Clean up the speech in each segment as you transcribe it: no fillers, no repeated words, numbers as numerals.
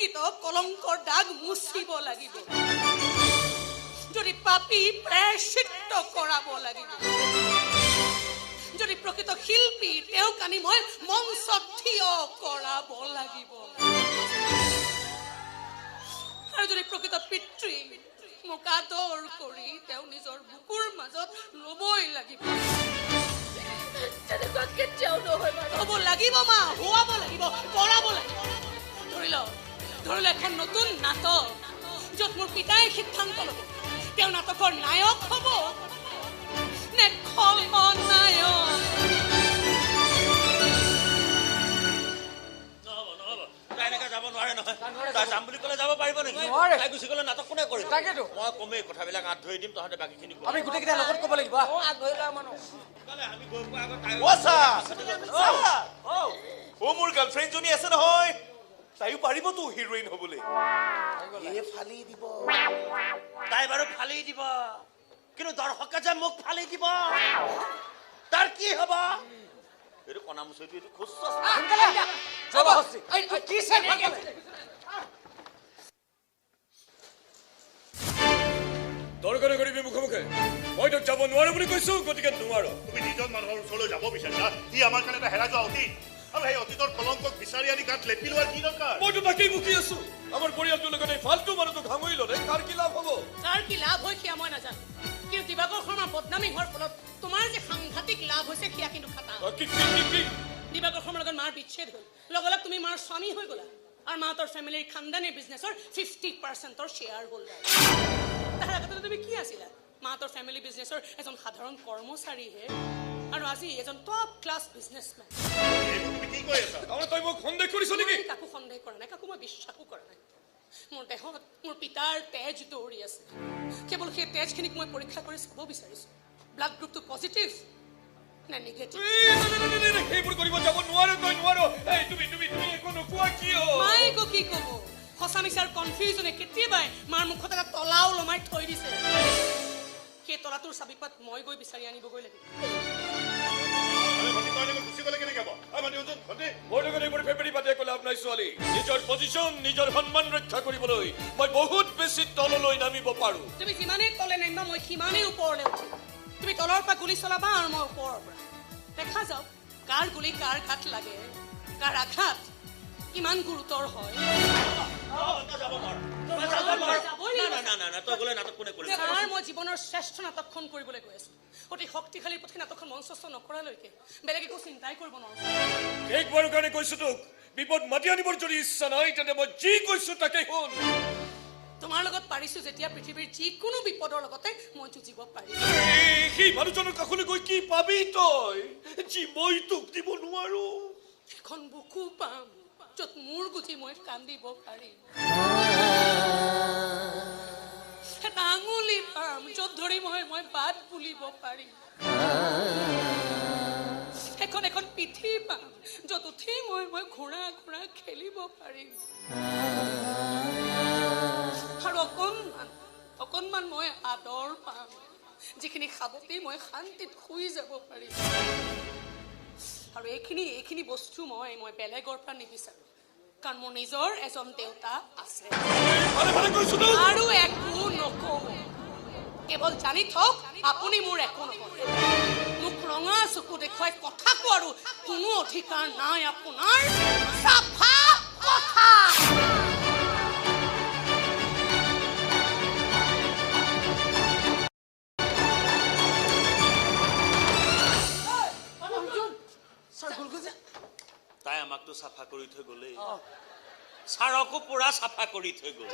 কলংকিত কলংকৰ দাগ মুছিব লাগিব যদি পাপী প্ৰায়শ্চিত্ত কৰাব লাগিব যদি প্ৰকৃত শিল্পী তেওঁক আনি মই মঞ্চত থিয় কৰাব লাগিব আৰু যদি প্ৰকৃত পিতৃ মোক আদৰ কৰি তেওঁ নিজৰ বুকুৰ মাজত ল'বই লাগিব তেনেকুৱা কেতিয়াও নহয় হ'ব লাগিব মা হোৱাব লাগিব কৰাব লাগিব ধৰি ল এখন নতুন নাটক য'ত মোৰ পিতাই সিদ্ধান্ত ল'ব তেওঁ নাটকৰ নায়ক হ'ব নে খলনায়ক যাব নোৱাৰে নহয় তাই যাম বুলি ক'লে যাব পাৰিব নেকি তাই গুচি গ'লে নাটক কোনে কৰিব তাকেতো মই কমেই কথাবিলাক আঁত ধৰি দিম তহঁতে বাকীখিনি আমি গোটেইকেইটা লগত ক'ব লাগিব আঁত ধৰি লোৱা মানুহ আমি গৈ পোৱা আগত মোৰ গাৰ্লফ্ৰেণ্ডজনী আছে নহয় তাইও পাৰিবতো হিৰোইন হ'বলৈ ফালি দিব তাই বাৰু ফালি দিব কিন্তু দৰ্শকে যে মোক ফালি দিব তাৰ কি হ'ব এইটো কণা মুচৰিটো এইটো খুচ দৰকাৰে কৰিবি মুখে মুখে মই তোক যাব নোৱাৰো বুলি কৈছো গতিকে নোৱাৰো তুমি নিজন মানুহৰ ওচৰলৈ যাব বিচাৰিছা ই আমাৰ কাৰণে এটা হেৰাই যোৱা অতীত আৰু সেই অতীতৰ কলংকক বিচাৰি আনি গাত লেপি লোৱাৰ কি দৰকাৰ মইতো তাকেই মুখি আছো আমাৰ পৰিয়ালটোৰ লগতে ফাল্টু মানুহটোক সামৰি ল'লে কাৰ কি লাভ হ'ব তাৰ কি লাভ হয় সেয়া মই নাজানো কিন্তু দিবাকৰ শৰ্মাৰ বদনামী হোৱাৰ ফলত তোমাৰ যে সাংঘাতিক লাভ হৈছে সেয়া কিন্তু খাটা দিবাকৰ শৰ্মাৰ লগত মাৰ বিচ্ছেদ হ'ল লগে তুমি মাৰ স্বামী হৈ গ'লা আৰু মাহঁতৰ ফেমিলিৰ খানদানী বিজনেছৰ 50%ৰ শ্বেয়াৰ হোল্ডাৰ তাৰ আগতে তুমি কি আছিলা মাহঁতৰ ফেমিলি বিজনেছৰ এজন সাধাৰণ কৰ্মচাৰীহে আৰু আজি এজন টপ ক্লাছ বিজনেছমেন তই মোক সন্দেহ কৰিছ নেকি কাকো সন্দেহ কৰা নাই কাকো মই বিশ্বাসো কৰা নাই মোৰ দেহত মোৰ পিতাৰ তেজ দৌৰি আছে কেৱল সেই তেজখিনিক মই পৰীক্ষা কৰি চাব বিচাৰিছো ব্লাড গ্ৰুপটো পজিটিভ নে নিগেটিভ সেইবোৰ কৰিব যাব নোৱাৰো তই নোৱাৰো এই তুমি একো নোকোৱা কিয় মাই একো কি ক'ব সঁচা মিছাৰ কনফিউজনে কেতিয়াবাই মাৰ মুখত এটা তলা ওলমাই থৈ দিছে সেই তলাটোৰ চাবিপাত মই গৈ বিচাৰি আনিবগৈ লাগিব নিজৰ পজিশ্যন নিজৰ সন্মান ৰক্ষা কৰিবলৈ মই বহুত বেছি তললৈ নামিব পাৰো তুমি যিমানেই তলে নামিবা মই সিমানেই ওপৰলৈ উঠিম তুমি তলৰ পৰা গুলি চলাবা আৰু মই ওপৰৰ পৰা দেখা যাওক কাৰ গুলি কাৰ গাত লাগে কাৰ আঘাত কিমান গুৰুতৰ হয় মই জীৱনৰ শ্ৰেষ্ঠ নাটকখন কৰিবলৈ গৈ আছো অতি শক্তিশালী পথে নাটকখন মঞ্চস্থ নকৰালৈকে বেলেগ একো চিন্তাই কৰিব নোৱাৰো একবাৰৰ কাৰণে কৈছো তোক বিপদ মাতি আনিবৰ যদি ইচ্ছা নাই তেন্তে মই যি কৈছো তাকে শুন তোমাৰ লগত পাৰিছো যেতিয়া পৃথিৱীৰ যিকোনো বিপদৰ লগতে মই যুঁজিব পাৰিম সেই মানুহজনৰ কাষলৈ গৈ কি পাবি তই যি মই তোক দিব নোৱাৰো এখন বুকু পাম য'ত মোৰ গুটি মই কান্দিব পাৰিম এটা আঙুলি পাম য'ত ধৰি মই বাট বুলিব পাৰিম এখন পিঠি পাম য'ত উঠি মই ঘোঁৰা খেলিব পাৰিম আৰু অকণমান মই আদৰ পাম যিখিনি সাৱটি মই শান্তিত শুই যাব পাৰিম আৰু এইখিনি বস্তু মই বেলেগৰ পৰা নিবিচাৰো কাৰণ মোৰ নিজৰ এজন দেউতা আছে আৰু একো নকওঁ কেৱল জানি থওক আপুনি মোৰ একো নকৰে মোক ৰঙা চকু দেখুৱাই কথা কোৱাৰো কোনো অধিকাৰ নাই আপোনাৰ চাফা কথা তাই আমাকতো চাফা কৰি থৈ গ'লেই ছাৰকো পুৰা চাফা কৰি থৈ গ'ল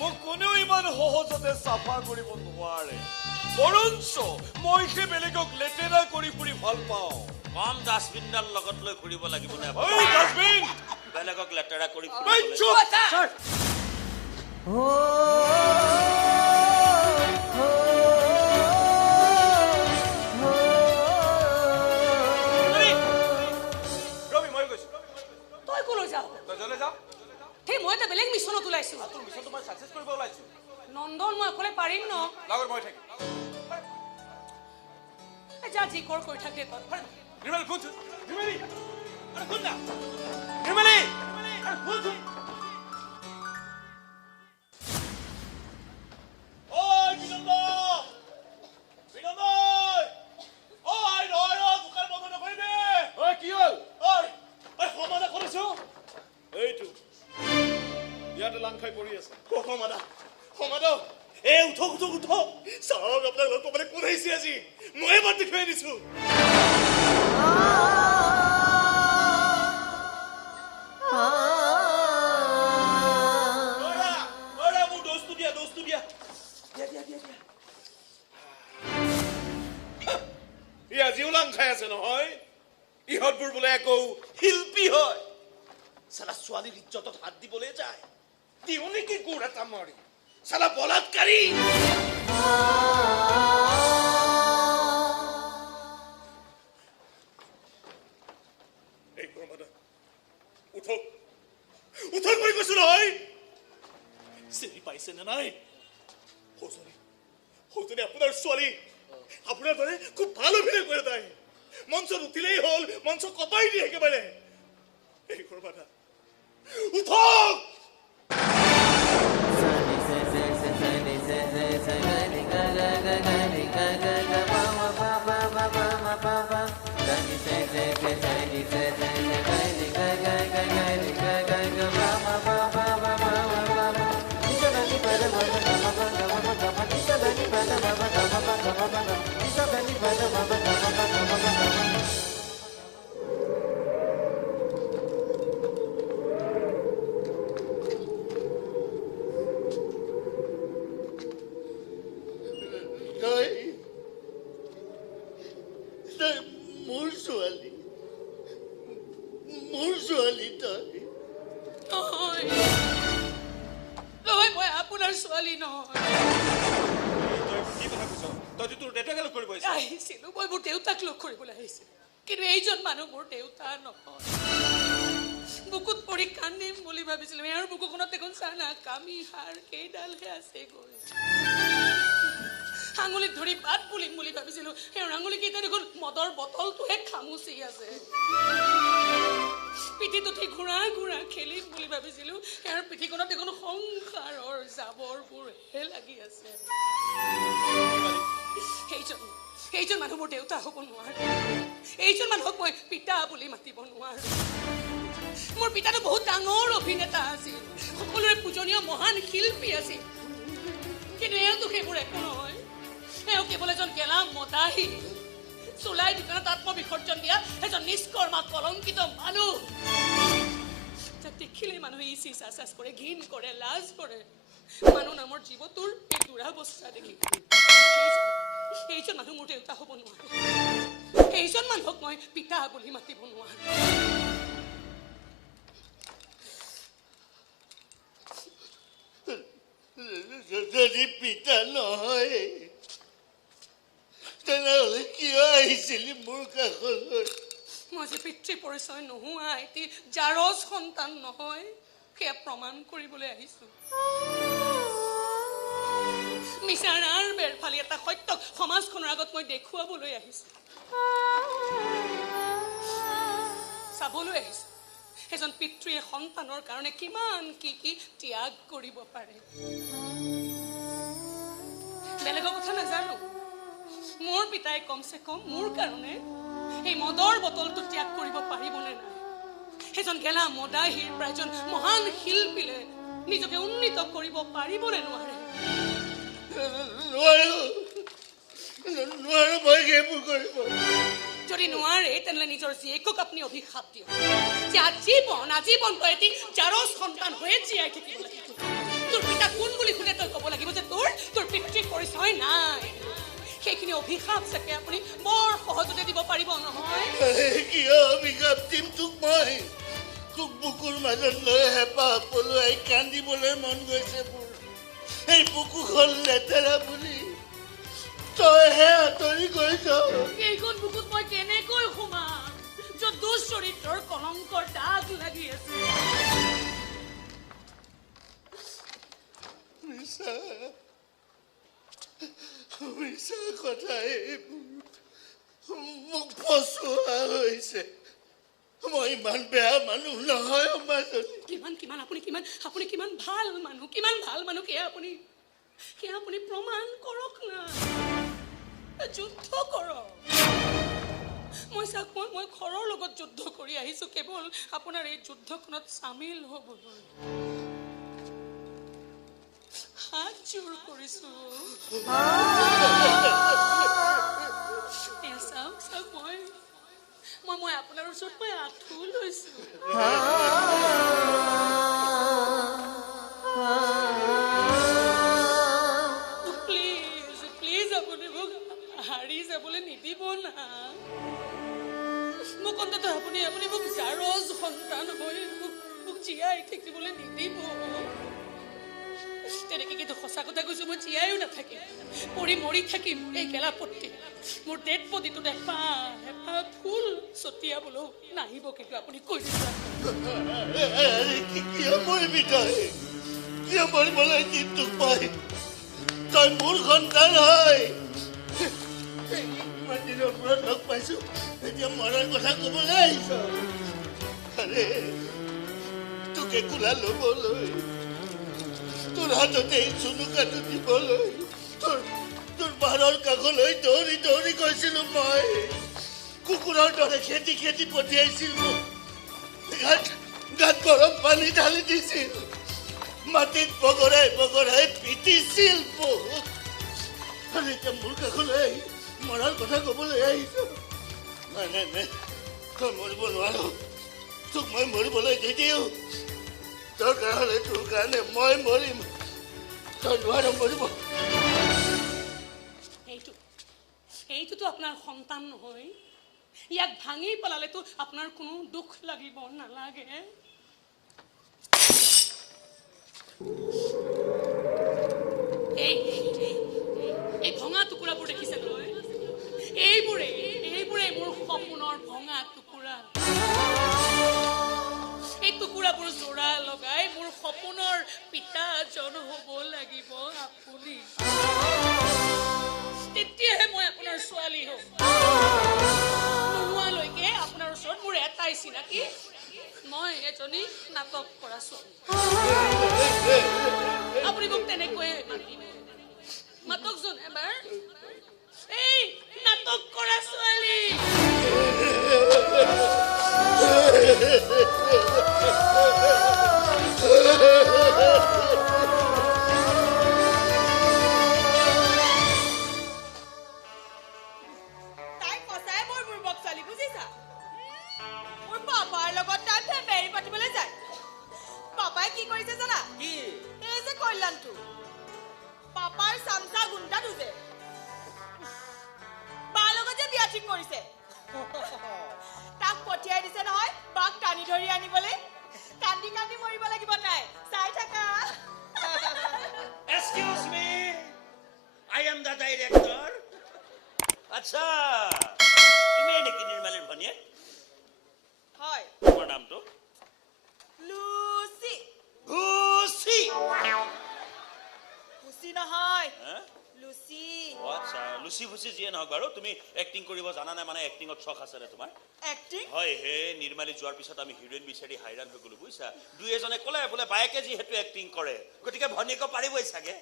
মোক কোনেও ইমান সহজতে চাফা কৰিব নোৱাৰে বৰঞ্চ মই সেই বেলেগক লেতেৰা কৰি ফুৰি ভাল পাওঁ কম ডাষ্টবিনডাল লগত লৈ ফুৰিব লাগিব নে ডাষ্টবিন বেলেগক লেতেৰা কৰি মই এটা বেলেগ মিছনত ওলাইছো নন্দন মই অকলে পাৰিম ন যা যি কৰ কৰি থাকে নিৰ্মালী শুনচোন নিৰ্মালী আৰে শুন না নিৰ্মালী আৰে শুনচোন ঐ বিনন্দ বিনন্দ ঐ ৰ দোকান বন্ধ নকৰিবি ঐ কি হ'ল ঐ সমাধা কৰিছো এইটো ইয়াতে লাং খাই পৰি আছে সমাধা সমাধা এই উঠক উঠক উঠক চাওক আপোনাক লগ পাবলৈ কোন আহিছে আজি মই এবাৰ দেখুৱাই দিছো মোৰ দোষটো দিয়া ই আজিও লাং খাই আছে নহয় ইহঁতবোৰ বোলে আকৌ শিল্পী হয় চালা ছোৱালীৰ ইজ্জতত হাত দিবলৈ যায় দিও নেকি গুড় এটা মাৰি চালা বলাৎকাৰী এই সমাধা উঠক উঠক মই কৈছো নহয় চিনি পাইছে নে নাই সৌজনী আপোনাৰ ছোৱালী আপোনাৰ দৰে খুব ভাল অভিনয় কৰে তাই মঞ্চত উঠিলেই হ'ল মঞ্চ কপাই দিয়ে একেবাৰে এই সমাধা উঠক নহয় নহয় মই আপোনাৰ ছোৱালী নহয় কি কথা কৈছ তই তোৰ দেউতাকে লগ কৰিব আহিছ আহিছিলো মই মোৰ দেউতাক লগ কৰিবলৈ আহিছিলো কিন্তু এইজন মানুহ মোৰ দেউতা নহয় বুকুত পৰি কান্দিম বুলি ভাবিছিলো এওঁৰ বুকুখনত দেখোন চানা কামি হাড় কেইডালহে আছে গৈ আঙুলিত ধৰি বাট বুলিম বুলি ভাবিছিলো এওঁৰ আঙুলি কেইটা দেখোন মদৰ বটলটোহে খামুচি আছে পিঠিত উঠি ঘূৰা ঘূৰা খেলিম বুলি ভাবিছিলো এওঁৰ পিঠিখনত দেখোন সংসাৰৰ জাবৰবোৰহে লাগি আছে এইজন মানুহ মোৰ দেউতা হ'ব নোৱাৰে এইজন মানুহক মই পিতা বুলি মাতিব নোৱাৰো মোৰ পিতাটো বহুত ডাঙৰ অভিনেতা আছিল সকলোৰে পূজনীয় মহান শিল্পী আছিল কিন্তু এওঁতো সেইবোৰ একো নহয় এওঁ কেৱল এজন গেলা মদাহী চুলাই দোকানত আত্মবিসৰ্জন দিয়া এজন নিষ্কৰ্মা কলংকিত মানুহ যাক দেখিলে মানুহে ইচি চাচাচ কৰে ঘিণ কৰে লাজ কৰে মানুহ নামৰ জীৱটোৰ এই দুৰাৱস্থা দেখি এইজন মানুহ মোৰ দেউতা হ'ব নোৱাৰে এইজন মানুহক মই পিতা বুলি মাতিব নোৱাৰো যদি পিতা নহয় তেনেহ'লে কিয় আহিছিলি মোৰ কাষলৈ মই যে পিতৃ পৰিচয় নোহোৱা এটি জাৰজ সন্তান নহয় সেয়া প্ৰমাণ কৰিবলৈ আহিছো মিছাৰাৰ বেৰ ফালি এটা সত্যক সমাজখনৰ আগত মই দেখুৱাবলৈ আহিছো চাবলৈ আহিছো এজন পিতৃয়ে সন্তানৰ কাৰণে কিমান কি কি ত্যাগ কৰিব পাৰে বেলেগৰ কথা নাজানো মোৰ পিতাই কমচে কম মোৰ কাৰণে এই মদৰ বটলটো ত্যাগ কৰিব পাৰিবনে নাই এজন গেলা মদাহীৰ পৰা এজন মহান শিল্পীলে নিজকে উন্নীত কৰিব পাৰিবনে নোৱাৰে নোৱাৰো মই সেইবোৰ কৰিব যদি নোৱাৰে তেনেহ'লে নিজৰ জীয়েকক আপুনি অভিশাপ দিয়ক যে আজীৱন তই এটি জাৰজ সন্তান হৈয়ে জীয়াই থাকিব লাগিব তোৰ পিতা কোন বুলি শুনে তই ক'ব লাগিব যে তোৰ পিতৃ পৰিচয় নাই সেইখিনি অভিশাপ চাগে আপুনি বৰ সহজতে দিব পাৰিব নহয় কিয় অভিশাপ দিম তোক মই তোক বুকুৰ মাজত লৈ হেঁপাহ পলুৱাই কান্দিবলৈ মন গৈছে মোৰ এই বুকুখন লেতেৰা বুলি তইহে আঁতৰি গৈছ এইখন বুকুত মই কেনেকৈ সোমাম য'ত দুশ্চৰিত্ৰৰ কলংকৰ দাগ লাগি আছে মিছা কথা এইবোৰ মোক ফচোৱা কৰিছে মই ইমান বেয়া মানুহ নহয় মাজনী কিমান আপুনি কিমান ভাল মানুহ সেয়া আপুনি প্ৰমাণ কৰক না যুদ্ধ কৰক মই ঘৰৰ লগত যুদ্ধ কৰি আহিছো কেৱল আপোনাৰ এই যুদ্ধখনত চামিল হ'বলৈ হাত জোৰ কৰিছো চাওক মই আপোনাৰ ওচৰত মই আঁঠু লৈছো প্লিজ আপুনি মোক হাৰি যাবলৈ নিদিব না মোক অন্তত আপুনি মোক জাৰজ সন্তান হৈ মোক জীয়াই থাকিবলৈ নিদিব তেনেকে কিন্তু সঁচা কথা কৈছো মই জীয়াইও নাথাকিম মৰি থাকিম এই গেলাপট্টি মোৰ ডেড বডিটোত এপাহ ফুল ছটিয়াবলৈও নাহিব কিন্তু আপুনি কৈ দিছে কিয় মৰিবি তই কিয় মৰিবলৈ দিনটো পাই তই মোৰ সন্তান হয় ইমান দিনৰ পৰা লগ পাইছো এতিয়া মৰাৰ কথা ক'বলৈ আহিছ আৰে তোকে কোলা ল'বলৈ তোৰ হাততে চুনুকাটো দিবলৈ তোৰ বাৰৰ কাষলৈ দৌৰি গৈছিলো মই কুকুৰৰ দৰে খেতি পঠিয়াইছিল মোক গাত গৰম পানী ঢালি দিছিল মাটিত বগৰাই পিটিছিল মোক আৰু এতিয়া মোৰ কাষলৈ আহি মৰাৰ কথা ক'বলৈ আহিছ নাই তই মৰিব নোৱাৰ তোক মই মৰিবলৈ দি দিওঁ দৰকাৰ হ'লে তোৰ কাৰণে মই মৰিম তই নোৱাৰ মৰিব এইটোতো আপোনাৰ সন্তান নহয় ইয়াক ভাঙি পেলালেতো আপোনাৰ কোনো দুখ লাগিব নালাগে এই ভঙা টুকুৰাবোৰ দেখিছে নহয় এইবোৰে মোৰ সপোনৰ ভঙা টুকুৰা এই টুকুৰাবোৰ জোৰা লগাই মোৰ সপোনৰ পিতাজন হ'ব লাগিব আপুনি তেতিয়াহে মই আপোনাৰ ছোৱালী হ'ম নোহোৱালৈকে আপোনাৰ ওচৰত মোৰ এটাই চিনাকি মই এজনী নাটক কৰা ছোৱালী আপুনি মোক তেনেকৈয়ে মাতকচোন এবাৰ এই নাটক কৰা ছোৱালী আচ্ছা তুমি নেকি নিৰ্মালীৰ ভনীয়েক হয় তোমাৰ নামটো লুচি নহয় লুচি আচ্ছা লুচি ফুচি যিয়ে নহওক বাৰু তুমি এক্টিং কৰিব জানা নাই মানে এক্টিঙত চখ আছে নে তোমাৰ এক্টিং হয় হে নিৰ্মালী যোৱাৰ পিছত আমি হিৰোইন বিচাৰি হাইৰাণ হৈ গলো বুজিছা দুই এজনে ক'লে বোলে বায়েকে যিহেতু এক্টিং কৰে গতিকে ভনীয়েকো পাৰিবই চাগে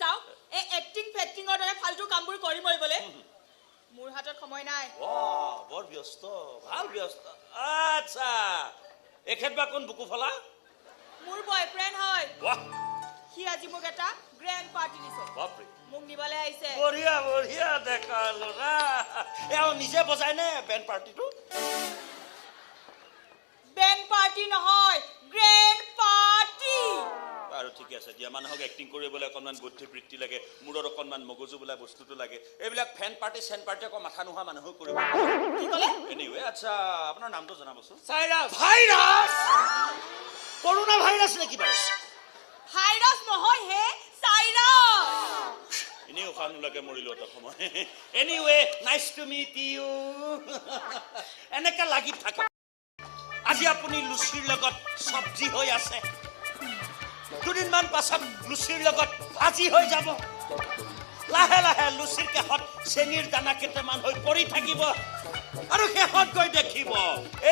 চাওক এই এক্টিং ফেক্টিঙৰ দৰে ফাল্টু কামবোৰ কৰি মৰিবলৈ মোৰ হাতত সময় নাই বৰ ব্যস্ত ভাল ব্যস্ত আচ্ছা এখেত বা কোন বুকু ফলা মোৰ বয়ফ্ৰেণ্ড হয় বাহ সি আজি মোক এটা গ্ৰেণ্ড পাৰ্টি দিছে বাপৰে মোক নিবলৈ আহিছে বঢ়িয়া দেখা ল'ৰা এওঁ নিজে বজাই নে বেণ্ড পাৰ্টিটো বেণ্ড পাৰ্টি নহয় গ্ৰেণ্ড পাৰ্টি আৰু ঠিক আছে দিয়া মানুহক এক্টিং কৰিবলৈ অকণমান বুদ্ধিবৃত্তি লাগে মূৰত অকণমান মগজু বোলা বস্তুটো লাগে এইবিলাক ফেন পাৰ্টি চেন পাৰ্টি আকৌ মাথা নোহোৱা মানুহো কৰিব এনিৱে আচ্ছা আপোনাৰ নামটো জনাবচোন ভাইৰাছ কৰোণা ভাইৰাছ নেকি বাৰু ভাইৰাছ নহয় হে চাইৰাছ এনেই উশাহ নোলাকে মৰিলো এটা সময় anyway nice to meet you এনেকে লাগি থাকক আজি আপুনি লুচিৰ লগত চব্জি হৈ আছে দুদিনমান পাছত লুচিৰ লগত ভাজি হৈ যাব লাহে লাহে লুচিৰ কাষত চেনিৰ দানা কেইটামান হৈ পৰি থাকিব আৰু শেষত গৈ দেখিব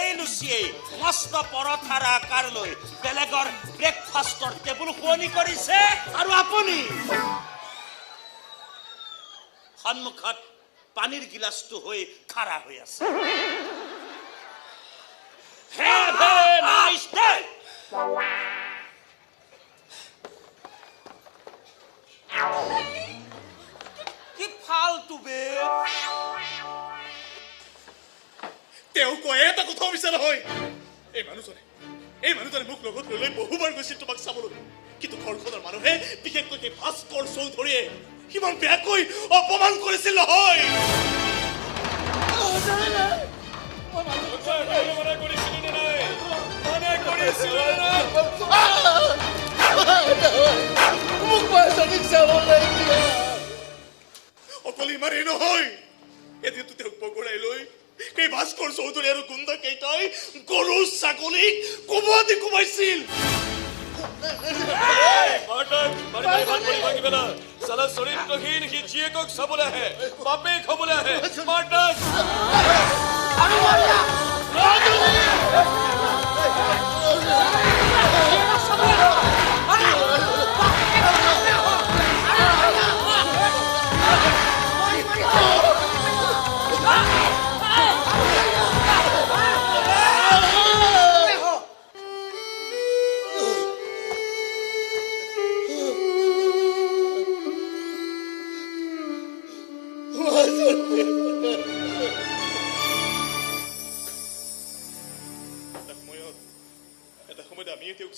এই লুচিয়েই মস্ত পৰঠাৰ আকাৰ লৈ বেলেগৰ ব্ৰেকফাষ্টৰ টেবুল শুৱনি কৰিছে আৰু আপুনি সন্মুখত পানীৰ গিলাচটো হৈ খাৰা হৈ আছে। Have a nice day! কি ফালতু বে তেওঁ কয় এটা কথা বিচাৰ হয় এই মানুহজনে মোক লগত লৈ বহুবাৰ গৈছিল তোমাক চাবলৈ কিন্তু ঘৰখনৰ মানুহে বিশেষকৈ ভাস্কৰ চৌধুৰীয়ে কিমান বেয়াকৈ অপমান কৰিছিল নহয় অকল ইমানেই নহয় এদিনতো তেওঁক বগৰাই লৈ এই ভাস্কৰ চৌধুৰী আৰু গুণ্ডা কেইটাই গৰু ছাগলীক কোবাদি কোবাইছিল চৰিত্ৰহীন সি জীয়েকক চাবলৈ আহে বাপেক হবলৈ আহে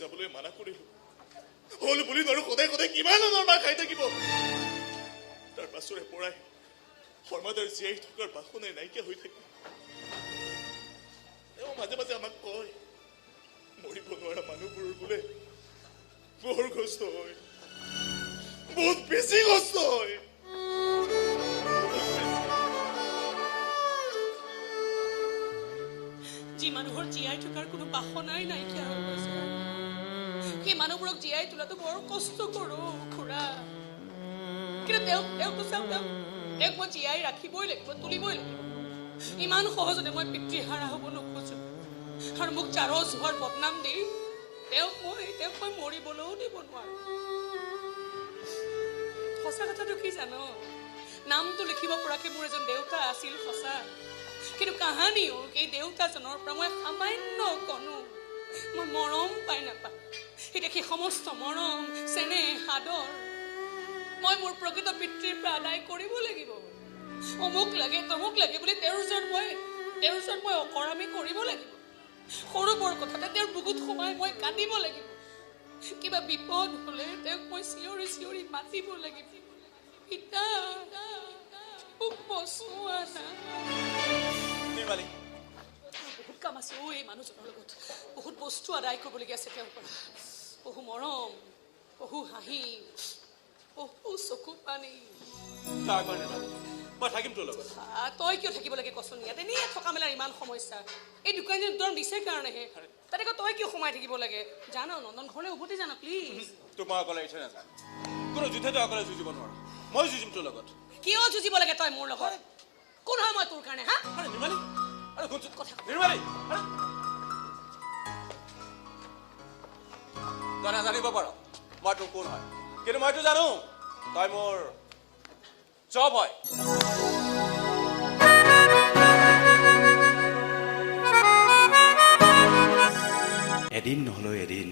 যাবলৈ মানা কৰিলো হল বুলি আৰু সদায় সদায় কিমান মাৰ খাই থাকিব তাৰ পাছৰে পৰাই শৰ্মাদাৰ জীয়াই থকাৰ বাসনে নাইকিয়া হৈ থাকে তেওঁ মাজে মাজে আমাক কয় মৰিব নোৱাৰা মানুহবোৰৰ বোলে বৰ কষ্ট হয় বহুত বেছি কষ্ট হয় যি মানুহৰ জীয়াই থকাৰ কোনো বাসনাই নাইকিয়া হৈ গৈছে সেই মানুহবোৰক জীয়াই তোলাটো বৰ কষ্ট কৰো খুৰা কিন্তু তেওঁক মই জীয়াই ৰাখিবই লাগিব তুলিবই লাগিব ইমান সহজতে মই পিতৃহাৰা হ'ব নোখোজো আৰু মোক জাৰজ হোৱাৰ বদনাম দি তেওঁক মই মৰিবলৈও দিব নোৱাৰো সঁচা কথাটো কি জানো নামটো লিখিব পৰাকে মোৰ এজন দেউতা আছিল সঁচা কিন্তু কাহানিও এই দেউতাজনৰ পৰা মই সামান্য কণো মই মৰম পাই নাপাওঁ এতিয়া সেই সমস্ত মৰম চেনেহ আদৰ মই মোৰ প্ৰকৃত পিতৃৰ পৰা আদায় কৰিব লাগিব অমুক লাগে তমুক লাগে বুলি তেওঁৰ ওচৰত মই অকৰামী কৰিব লাগিব সৰু বৰ কথাতে তেওঁৰ বুকুত সোমাই মই কান্দিব লাগিব কিবা বিপদ হ'লে তেওঁক মই চিঞৰি চিঞৰি মাতিব লাগিব পিতা বচোৱা না বহুত কাম আছে এই মানুহজনৰ লগত বহুত বস্তু আদায় কৰিবলগীয়া আছে তেওঁৰ পৰা বহু মৰম বহু হাঁহি বহু চকু পানী মই থাকিম তোৰ লগত তই কিয় থাকিব লাগে কচোন ইয়াত এনেই থকা মেলাৰ ইমান সমস্যা এই দোকানীয়ে দৰম দিছে কাৰণেহে তাতে তই কিয় সোমাই থাকিব লাগে জানা নন্দন ঘৰলৈ উভতি জানা প্লিজ তোমাৰ অকলে এৰি থৈ নাযায় কোনো যুদ্ধতে অকলে যুঁজিব নোৱাৰো মই যুঁজিম তোৰ লগত কিয় যুঁজিব লাগে তই মোৰ লগত কোন হয় মই তোৰ কাৰণে হা নিৰ্মালী আৰে কোন কথা নিৰ্মালী তই নাজানিব পাৰ মই তোৰ কোন হয় কিন্তু মইতো জানো তই মোৰ জব হয় এদিন নহ'লেও এদিন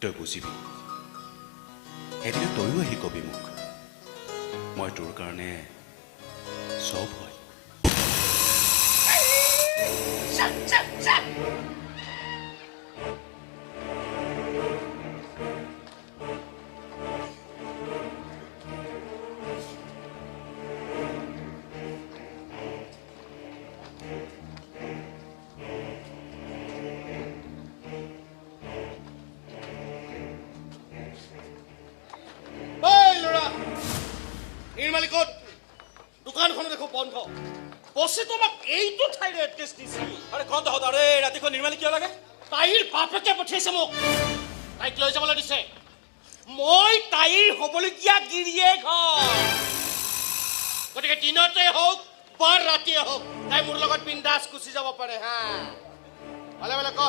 তই বুজিবি এদিন তয়ো আহি কবি মোক মই তোৰ কাৰণে চব হয় নিৰ্মালী ক'ত দোকানখনো দেখো বন্ধ বছে তোমাক এইটো ঠাইৰে এড্ৰেছ দিছিল আৰে কন্ত হত আৰে ৰাতিখন নিৰ্মালী কিয় লাগে তাইৰ বাপেকে পঠিয়াইছে মোক তাইক লৈ যাবলৈ দিছে মই তাইৰ হ'বলগীয়া গিৰিয়েক হয় গতিকে দিনতে হওক বৰ ৰাতিয়ে হওক তাই মোৰ লগত বিন্দাছ গুচি যাব পাৰে হা ভালে ভালে ক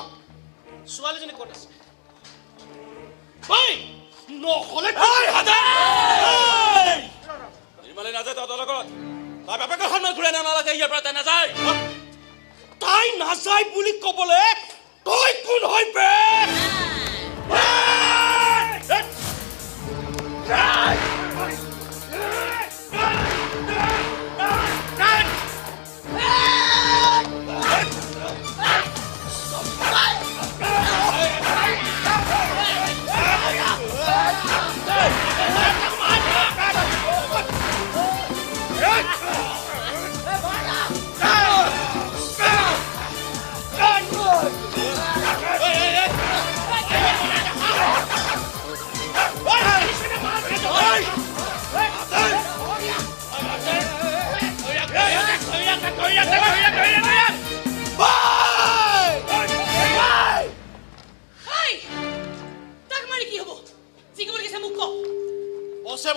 ছোৱালীজনী ক'ত আছে নহ'লে নিৰ্মালী নাযায় তহঁতৰ লগত তাৰ বাপেকৰ সন্মান ঘূৰাই নালাগে ইয়াৰ পৰা তাই নাযায় তাই নাযায় বুলি ক'বলৈ তই কোন হয় বে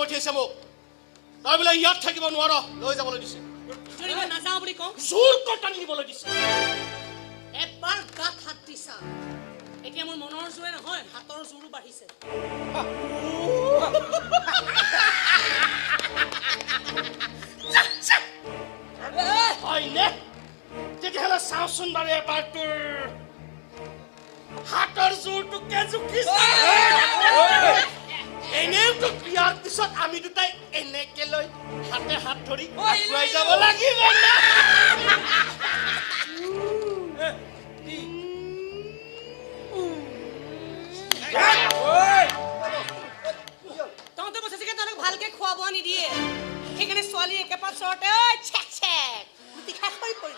পঠিয়াইছে মোক তই বোলে ইয়াত থাকিব নোৱাৰ লৈ যাবলৈ দিছে নাযাওঁ বুলি কওঁ জোৰ কটানি দিবলৈ দিছে এবাৰ গাত হাত দিছা এতিয়া মোৰ মনৰ জোৰে নহয় হাতৰ জোৰো বাঢ়িছে হয়নে তেতিয়াহ'লে চাওঁচোন বাৰু এবাৰ তোৰ হাতৰ জোৰটোকে জুখিছে এনেওতো বিয়াৰ পিছত আমি দুটাই এনেকে লৈ হাতে হাত ধৰি আগুৱাই যাব লাগিব তহঁতে বচাইছে তহঁতক ভালকে খোৱা বোৱা নিদিয়ে সেইকাৰণে ছোৱালী একেপাত চৰতে চেক চেক গুটি খাই হৈ পৰিল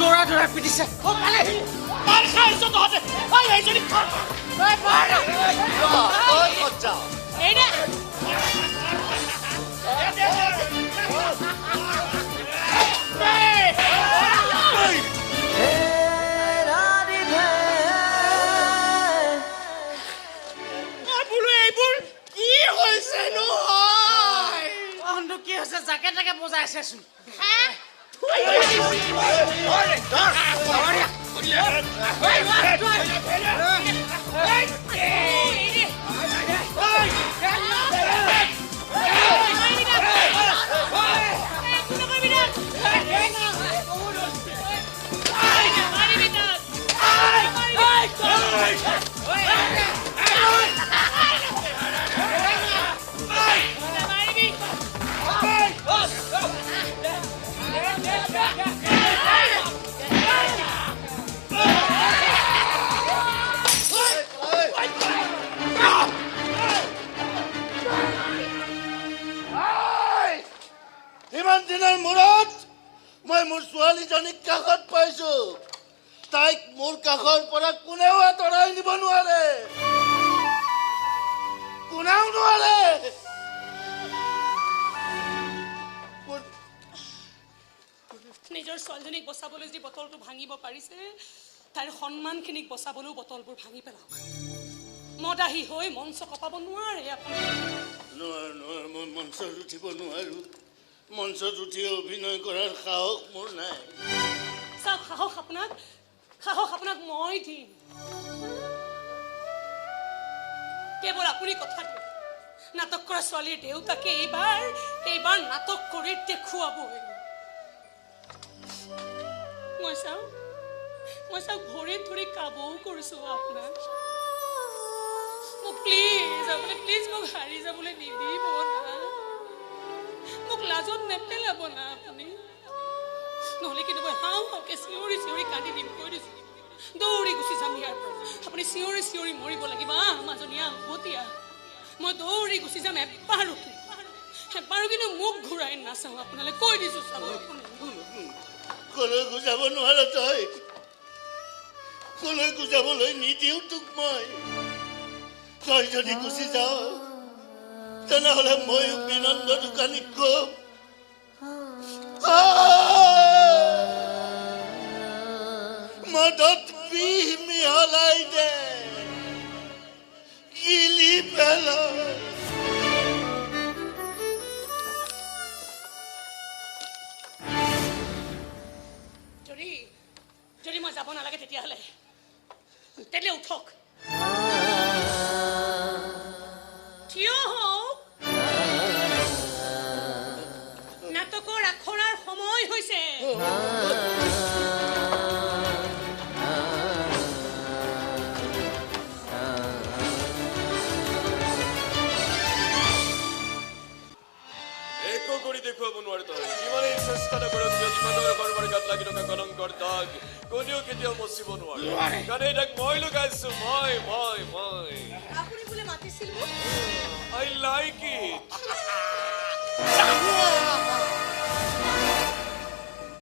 দৌৰা দৌৰা পিটিছে মাৰ খাইছ তহঁতে এইজনী এইবোৰ কি হৈছে নহয় কি হৈছে জাকে জাকে বজাই আছেচোন মোৰ ছোৱালীজনীক কাষত পাইছো তাইক মোৰ কাষৰ পৰা কোনেও আঁতৰাই নিব নোৱাৰে কোনেও নোৱাৰে ছোৱালীজনীক বচাবলৈ যদি বটলটো ভাঙিব পাৰিছে তাইৰ সন্মানখিনিক বচাবলৈও বটলবোৰ ভাঙি পেলাওক মদাহী হৈ মঞ্চ কপাব নোৱাৰে আপুনি নোৱাৰো মই মঞ্চত উঠিব নোৱাৰো মঞ্চত উঠি অভিনয় কৰাৰ সাহস মোৰ নাই চাওক সাহস আপোনাক মই দিম কেৱল আপুনি কথা দিয়ক নাটক কৰা ছোৱালীৰ দেউতাকে এইবাৰ নাটক কৰি দেখুৱাবই মই চাওক ভৰিত ধৰি কাবও কৰিছো আপোনাক মোক প্লিজ মোক হাৰি যাবলৈ নিদিব না মোক লাজত নেপেলাব না আপুনি নহ'লে কিন্তু মই হাওঁকে চিঞৰি কান্দি দিম কৈ দিছোঁ দৌৰি গুচি যাম ইয়াৰ পৰা আপুনি চিঞৰি মৰিব লাগিব মাজনীয়া উভতীয়া মই দৌৰি গুচি যাম এবাৰো কিন্তু মোক ঘূৰাই নাচাওঁ আপোনালৈ কৈ দিছোঁ চাব আপুনি কলৈ গুজাব নোৱাৰ তই কলৈ গুজাবলৈ নিদিওঁ তোক মই তই যদি গুচি যাওঁ তেনেহ'লে ময়ো বিনন্দ দোকানীক কম মদত বিহ মিহলাই দে গিলি পেলাই যদি মই যাব নালাগে তেতিয়াহ'লে উঠক থিয় হওক নাটকৰ আখৰাৰ সময় হৈছে একো কৰি দেখুৱাব নোৱাৰে তই যিমানেই চেষ্টা নকৰক কিয় যিমানৰ কাৰোবাৰ গাত লাগি থকা কলংকৰ দাগ কোনেও কেতিয়াও মচিব নোৱাৰে কাৰণ এই দাগ মই লগাইছো মই আপুনি বোলে মাতিছিল I like it